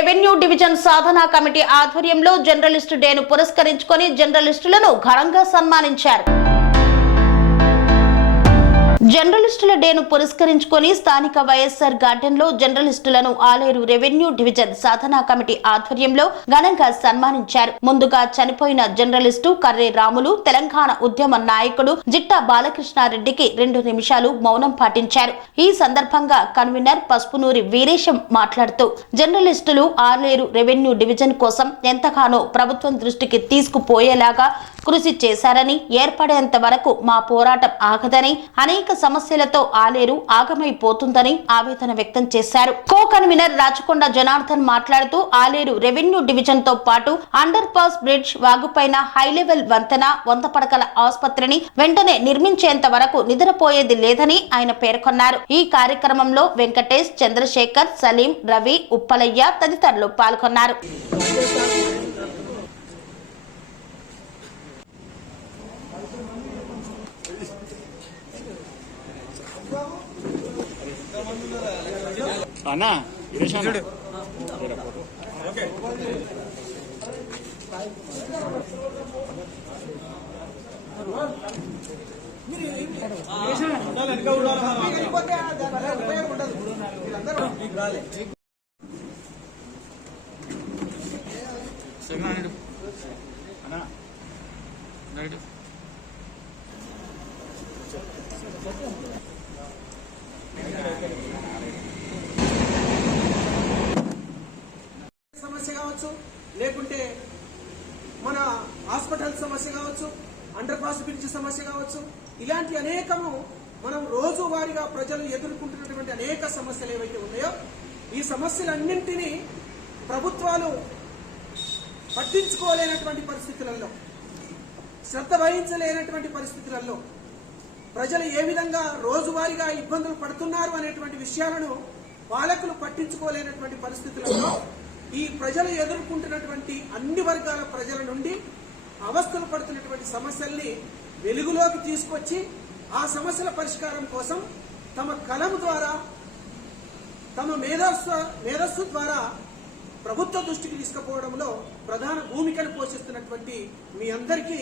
Revenue division సాధనా committee ఆధ్వర్యంలో journalist డేను పురస్కరించుకొని జర్నలిస్టులను ఘనంగా సన్మానించారు. జర్నలిస్టుల డేను పురస్కరించుకొని స్థానిక వైఎస్ఆర్ గార్డెన్ లో జర్నలిస్టులను ఆలేరు రెవెన్యూ డివిజన్ సాధనా కమిటీ ఆధ్వర్యంలో ఘనంగా సన్మానించారు. ముందుగా చనిపోయిన జర్నలిస్టు కర్రే రాములు తెలంగాణ ఉద్యమ నాయకుడు జిట్టా బాలకృష్ణారెడ్డికి 2 నిమిషాలు మౌనం పాటించారు. ఈ సందర్భంగా కన్వీనర్ పసుపునూరి వీరేశం మాట్లాడుతూ జర్నలిస్టులు ఆలేరు రెవెన్యూ డివిజన్ కోసం ఎంతగానో ప్రభుత్వం దృష్టికి తీసుకుపోయేలాగా కృషి చేశారని, ఏర్పడేంత వరకు మా పోరాటం ఆగదని, అనేక సమస్యలతో ఆలేరు ఆగమైపోతుందని ఆవేదన వ్యక్తం చేశారు. కో కన్వీనర్ రాచకొండ జనార్దన్ మాట్లాడుతూ ఆలేరు రెవెన్యూ డివిజన్ తో పాటు అండర్ పాస్ బ్రిడ్జ్, వాగుపైన హై లెవెల్ వంతెన, 100 పడకల ఆసుపత్రిని వెంటనే నిర్మించేంత వరకు నిద్రపోయేది లేదని ఆయన పేర్కొన్నారు. ఈ కార్యక్రమంలో వెంకటేష్, చంద్రశేఖర్, సలీం, రవి, ఉప్పలయ్య తదితరులు పాల్గొన్నారు. అన్నా చూడు సమస్య కావచ్చు, లేకుంటే మన హాస్పిటల్ సమస్య కావచ్చు, అండర్ పాస్ బ్రిడ్జ్ సమస్య కావచ్చు, ఇలాంటి అనేకము మనం రోజువారీగా ప్రజలు ఎదుర్కొంటున్నటువంటి అనేక సమస్యలు ఏవైతే ఉన్నాయో ఈ సమస్యలన్నింటినీ ప్రభుత్వాలు పట్టించుకోలేనటువంటి పరిస్థితులలో, శ్రద్ధ వహించలేనటువంటి పరిస్థితులలో ప్రజలు ఏ విధంగా రోజువారీగా ఇబ్బందులు పడుతున్నారు అనేటువంటి విషయాలను పాలకులు పట్టించుకోలేనటువంటి పరిస్థితులలో ఈ ప్రజలు ఎదుర్కొంటున్నటువంటి అన్ని వర్గాల ప్రజల నుండి అవస్థలు పడుతున్నటువంటి సమస్యల్ని వెలుగులోకి తీసుకొచ్చి ఆ సమస్యల పరిష్కారం కోసం తమ కలం ద్వారా, తమ మేధస్సు ద్వారా ప్రభుత్వ దృష్టికి తీసుకుపోవడంలో ప్రధాన భూమికను పోషిస్తున్నటువంటి మీ అందరికీ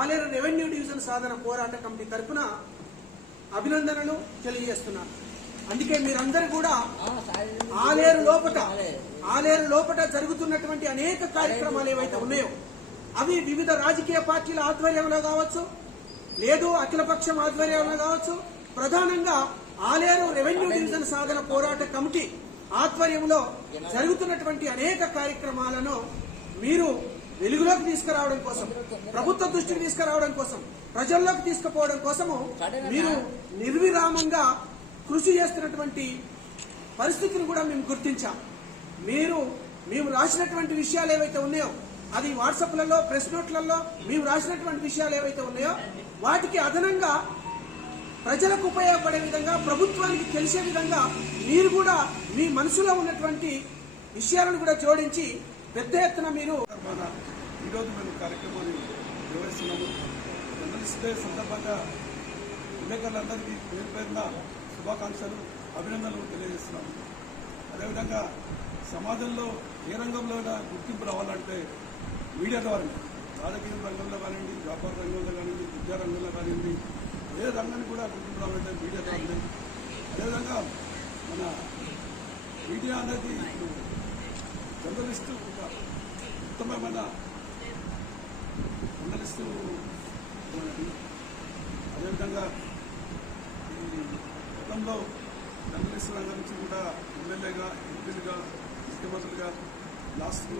ఆలేరు రెవెన్యూ డివిజన్ సాధన పోరాట కమిటీ తరఫున అభినందనలు తెలియజేస్తున్నాను. అందుకే మీరందరూ కూడా ఆలేరు లోపట జరుగుతున్నటువంటి అనేక కార్యక్రమాలు ఏవైతే ఉన్నాయో అవి వివిధ రాజకీయ పార్టీల ఆధ్వర్యంలో కావచ్చు, లేదు అఖిలపక్షం ఆధ్వర్యంలో కావచ్చు, ప్రధానంగా ఆలేరు రెవెన్యూ డివిజన్ సాధన పోరాట కమిటీ ఆధ్వర్యంలో జరుగుతున్నటువంటి అనేక కార్యక్రమాలను మీరు వెలుగులోకి తీసుకురావడం కోసం, ప్రభుత్వ దృష్టికి తీసుకురావడం కోసం, ప్రజల్లోకి తీసుకుపోవడం కోసము మీరు నిర్విరామంగా కృషి చేస్తున్నటువంటి పరిస్థితిని కూడా మేము గుర్తించాం. మేము రాసినటువంటి విషయాలు ఏవైతే ఉన్నాయో అది వాట్సాప్లలో, ప్రెస్ నోట్లలో మేము రాసినటువంటి విషయాలు ఏవైతే ఉన్నాయో వాటికి అదనంగా ప్రజలకు ఉపయోగపడే విధంగా, ప్రభుత్వానికి తెలిసే విధంగా మీరు కూడా మీ మనసులో ఉన్నటువంటి విషయాలను కూడా జోడించి పెద్ద ఎత్తున మీరు ఈరోజు మేము కార్యక్రమాన్ని నిర్వహిస్తున్నాము. జర్నలిస్ట్ డే సందర్భంగా విలేకరులందరికీ పేరు పేరున శుభాకాంక్షలు, అభినందనలు తెలియజేస్తున్నాము. అదేవిధంగా సమాజంలో ఏ రంగంలో గుర్తింపు రావాలంటే మీడియా ద్వారానే, రాజకీయ రంగంలో కానివ్వండి, వ్యాపార రంగంలో కానివ్వండి, విద్యా రంగంలో కానివ్వండి, ఏ రంగాన్ని కూడా గుర్తింపు రావాలంటే మీడియా ద్వారానే. అదేవిధంగా మన మీడియా అనేది జర్నలిస్టు ఒక ఉత్తమమైన జర్నలిస్టు. అదేవిధంగా ఈ గతంలో జర్నలిస్టుల నుంచి కూడా ఎమ్మెల్యేగా, ఎంపీలుగా, ముఖ్యమంత్రులుగా, లాస్ట్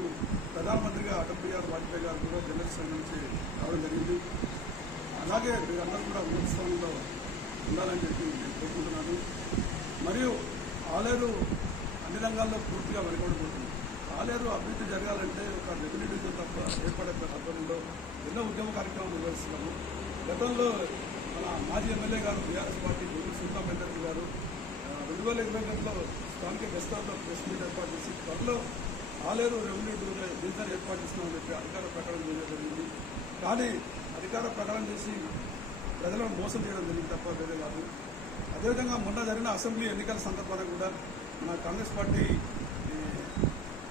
ప్రధానమంత్రిగా అటల్ బిహారీ వాజ్పేయి గారు కూడా జర్నలిస్టుల నుంచి రావడం జరిగింది. అలాగే మీరందరూ కూడా ఉన్నత స్థానంలో ఉండాలని చెప్పి నేను కోరుకుంటున్నాను. మరియు ఆలేరు అన్ని రంగాల్లో పూర్తిగా వెనుకబడిపోతుంది. ఆలేరు అభివృద్ధి జరగాలంటే ఒక రెవెన్యూ డివిజన్ తప్ప ఏర్పడే ఆధ్వర్యంలో ఎన్నో ఉద్యమ కార్యక్రమాలు నిర్వహిస్తున్నాము. గతంలో మన మాజీ ఎమ్మెల్యే గారు, బీఆర్ఎస్ పార్టీ సుల్తాన్ బెందర్జీ గారు 2022లో స్థానిక గెస్టాల్లో ప్రెస్ మీట్ ఏర్పాటు చేసి త్వరలో ఆలేరు రెవెన్యూ డివిజన్ ఏర్పాటు చేస్తున్నామని చెప్పి అధికార ప్రకటన చేయడం జరిగింది. కానీ అధికార ప్రకటన చేసి ప్రజలను మోసం చేయడం జరిగింది తప్ప వేరే కాదు. అదేవిధంగా మొన్న జరిగిన అసెంబ్లీ ఎన్నికల సందర్భంగా కూడా మన కాంగ్రెస్ పార్టీ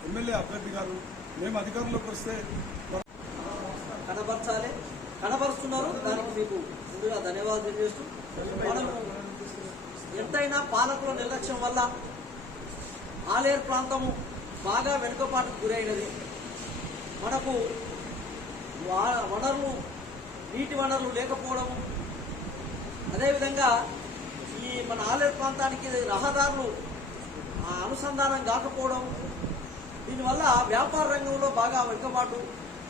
ఎమ్మెల్యే అభ్యర్థి గారు మేము అధికారంలోకి వస్తే కనబరుస్తున్నారు. దానికి మీకు ముందుగా ధన్యవాదాలు తెలియజేస్తూ, మనం ఎంతైనా పాలకుల నిర్లక్ష్యం వల్ల ఆలేరు ప్రాంతము బాగా వెనుకబాటుకు గురైనది. మనకు వనరులు, నీటి వనరులు లేకపోవడము, అదేవిధంగా ఈ మన ఆలేరు ప్రాంతానికి రహదారులు అనుసంధానం కాకపోవడం, దీనివల్ల వ్యాపార రంగంలో బాగా వెనుకబాటు,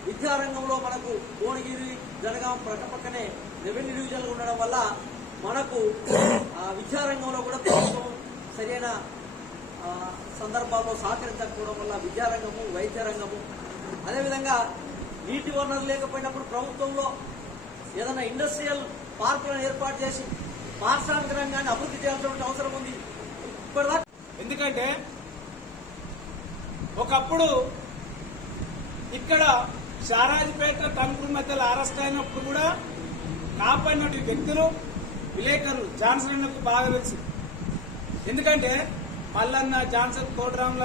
విద్యారంగంలో మనకు భువనగిరి, జనగాం పక్కనే రెవెన్యూ డివిజన్లు ఉండడం వల్ల మనకు విద్యారంగంలో కూడా ప్రభుత్వం సరైన సందర్భాల్లో సహకరించకపోవడం వల్ల విద్యారంగము, వైద్య రంగము, అదేవిధంగా నీటి వనరులు లేకపోయినప్పుడు ప్రభుత్వంలో ఏదైనా ఇండస్ట్రియల్ పార్కులను ఏర్పాటు చేసి పారిశ్రామిక రంగాన్ని అభివృద్ధి చేయాల్సిన అవసరం ఉంది. ఇప్పటిదాకా ఎందుకంటే ఒకప్పుడు ఇక్కడ షారాజ్పేట, టంకుల మధ్యలో అరెస్ట్ అయినప్పుడు కూడా కాపాడినటువంటి వ్యక్తులు విలేకరులు జాన్సన్ అన్నకు బాగా తెలుసు. ఎందుకంటే మల్లన్న, జాన్సన్, కోటరాంల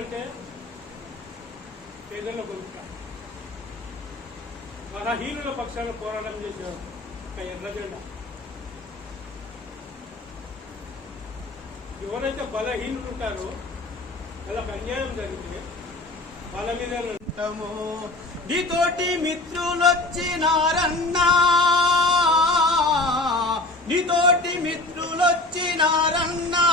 అంటే పేదల గొంత బలహీనుల పక్షాన పోరాటం చేసే ఒక ఎర్రజెండా. ఎవరైతే బలహీనులు ఉంటారో వాళ్ళకి అన్యాయం జరిగితే వాళ్ళ మీద ఉంటాము. నీతోటి మిత్రులొచ్చినారన్నా, నీతోటి మిత్రులొచ్చినారన్నా,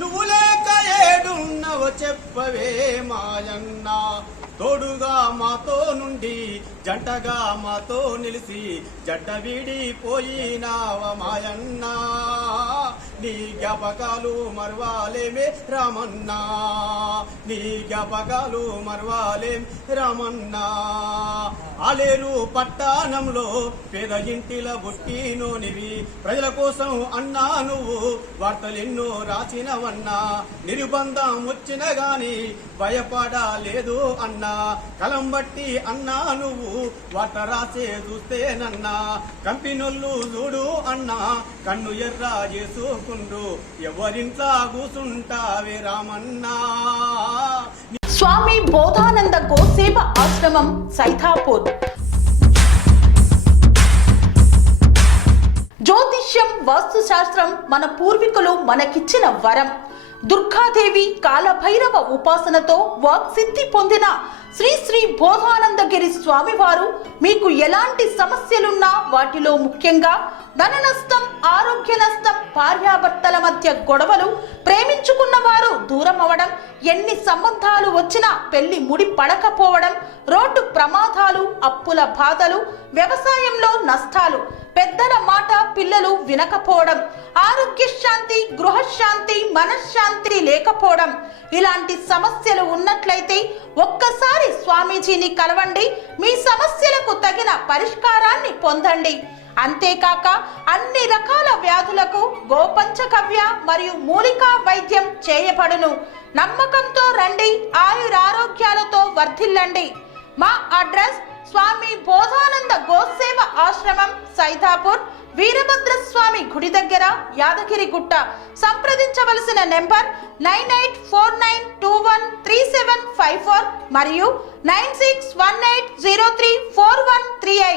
నువ్వు లేక ఏడున్నవో చెప్పవే మాయన్నా. తోడుగా మాతో నుండి జంటగా మాతో నిలిసి జట్ట వీడిపోయినావ మాయన్నా. నీ జ్ఞాపకాలు మరవాలేమే రామన్నా, నీ జ్ఞాపకాలు మరవాలేం రామన్నా. ఆలేరు పట్టణంలో పేద ఇంటిల బుట్టినోనివి, ప్రజల కోసం అన్నా నువ్వు వార్తలెన్నో రాసినవన్నా. నిర్బంధం వచ్చిన గాని భయపడలేదు అన్నా, కలం బట్టి అన్నా నువ్వు వార్త రాసే చూస్తేనన్నా. కంపెనీళ్ళు చూడు అన్నా కన్ను ఎర్ర చేసుకుండ్రు, ఎవరింట్లా కూసుంటావే రామన్నా. స్వామి బోధానంద గోసేవ ఆశ్రమం, సైథాపూర్. జ్యోతిష్యం, వాస్తుశాస్త్రం మన పూర్వీకులు మనకిచ్చిన వరం. దుర్గాదేవి, కాలభైరవ ఉపాసనతో వాక్సిద్ధి పొందిన శ్రీ శ్రీ బోధానందగిరి స్వామివారు మీకు ఎలాంటి సమస్యలున్నా, వాటిలో ముఖ్యంగా ధన నష్టం, ఆరోగ్య నష్టం, భార్యాభర్తల మధ్య గొడవలు, ప్రేమించుకున్న వారు దూరం అవడం, ఎన్ని సంబంధాలు వచ్చినా పెళ్లి ముడి పడకపోవడం, రోడ్డు ప్రమాదాలు, అప్పుల బాధలు, వ్యవసాయంలో నష్టాలు, పెద్దల మాట పిల్లలు వినకపోవడం, ఆరోగ్య శాంతి, గృహశాంతి, మనశ్శాంతి లేకపోవడం, ఇలాంటి సమస్యలు ఉన్నట్లయితే ఒక్కసారి స్వామీజీని కలవండి. మీ సమస్యలకు తగిన పరిష్కారాన్ని పొందండి. అంతేకాక అన్ని రకాల వ్యాధులకు గోపంచకవ్య మరియు మూలికా వైద్యం చేయబడును. నమ్మకంతో రండి, ఆయురారోగ్యాలతో వర్ధిల్లండి. మా అడ్రస్ స్వామి బోధానంద గోసేవ ఆశ్రమం, సైథాపూర్, వీరభద్రస్వామి గుడి దగ్గర, యాదగిరిగుట్ట. సంప్రదించవలసిన నెంబర్ 9849213754 మరియు 9618034138.